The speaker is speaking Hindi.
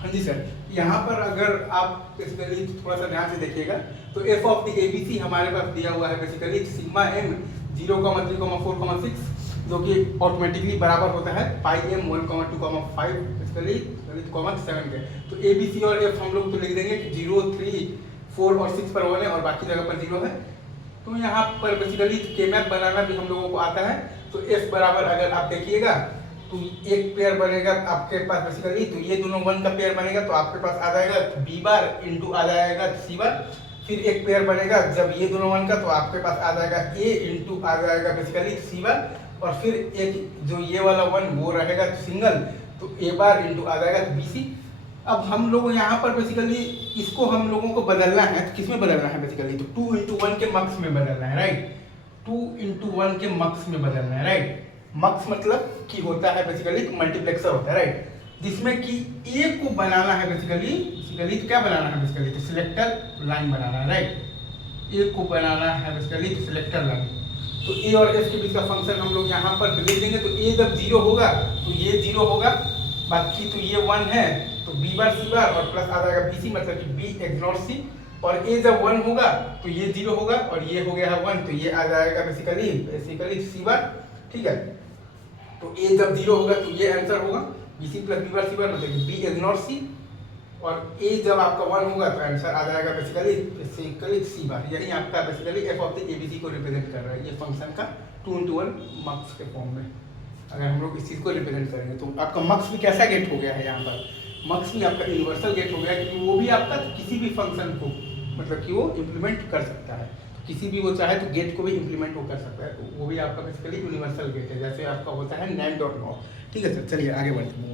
हाँ जी सर, यहाँ पर अगर आप बेसिकली थोड़ा सा ध्यान से देखिएगा तो एफ ऑफ द एबीसी हमारे पास दिया हुआ है बेसिकली सिग्मा एम 0,3,4,6 जो कि ऑटोमेटिकली बराबर होता है पाई एम 1,2,5 बेसिकली 7 के। तो एबीसी और एफ हम लोग तो लिख देंगे कि 0, 3, 4 और 6 पर 1 है और बाकी जगह पर 0 है। तो यहाँ पर बेसिकली के मैप बनाना भी हम लोगों को आता है। तो एफ बराबर अगर आप देखिएगा तो एक पेयर बनेगा आपके पास बेसिकली, तो ये दोनों 1 का पेयर बनेगा तो आपके पास आ जाएगा बी बार इंटू आ जाएगा सी बार। फिर एक पेयर बनेगा जब ये दोनों 1 का तो आपके पास आ जाएगा ए इंटू आ जाएगा बेसिकली सी बार। और फिर एक जो ये वाला 1 वो रहेगा सिंगल तो ए बार इंटू आ जाएगा बी सी। अब हम लोग यहाँ पर बेसिकली इसको हम लोगों को बदलना है, तो किस में बदलना है बेसिकली, तो 2 इंटू 1 के मक्स में बदलना है, राइट। 2 इंटू 1 के मक्स में बदलना है, राइट। मक्स मतलब कि होता है बेसिकली मल्टीप्लेक्सर होता है, राइट, जिसमें कि ए को बनाना है बेसिकली तो क्या बनाना है बेसिकली, तो सिलेक्टर लाइन बनाना है, राइट। ए को बनाना है बेसिकली तो सिलेक्टर लाइन। तो ए और एफ के बीच का फंक्शन हम लोग यहाँ पर लिख देंगे। तो ए जब 0 होगा तो ये 0 होगा, बाकी तो ये 1 है तो बी बार सी बार और प्लस आ जाएगा बी सी मतलब कि बी इग्नोर सी। और ए जब 1 होगा तो ये 0 होगा और ये हो गया है 1 तो ये आ जाएगा बेसिकली सी बार, ठीक है। तो ए जब 0 होगा तो ये आंसर होगा B C plus B bar C bar मतलब बी इग्नोर सी। और ए जब आपका 1 होगा तो आंसर आ जाएगा बेसिकली सी बार। यही आपका basically F of the ABC को रिप्रेजेंट कर रहा है ये फंक्शन का 2 इंटू 1 मक्स के फॉर्म में। अगर हम लोग इस चीज़ को रिप्रेजेंट करेंगे तो आपका मक्स भी कैसा गेट हो गया है, यहाँ पर मक्स भी आपका यूनिवर्सल गेट हो गया है क्योंकि वो भी आपका किसी भी फंक्शन को मतलब कि वो इम्प्लीमेंट कर सकता है। तो किसी भी वो चाहे तो गेट को भी इम्प्लीमेंट वो कर सकता है, तो वो भी आपका बेसिकली यूनिवर्सल गेट है जैसे आपका होता है नैम डॉट नॉट। ठीक है सर, चलिए आगे बढ़ते हैं।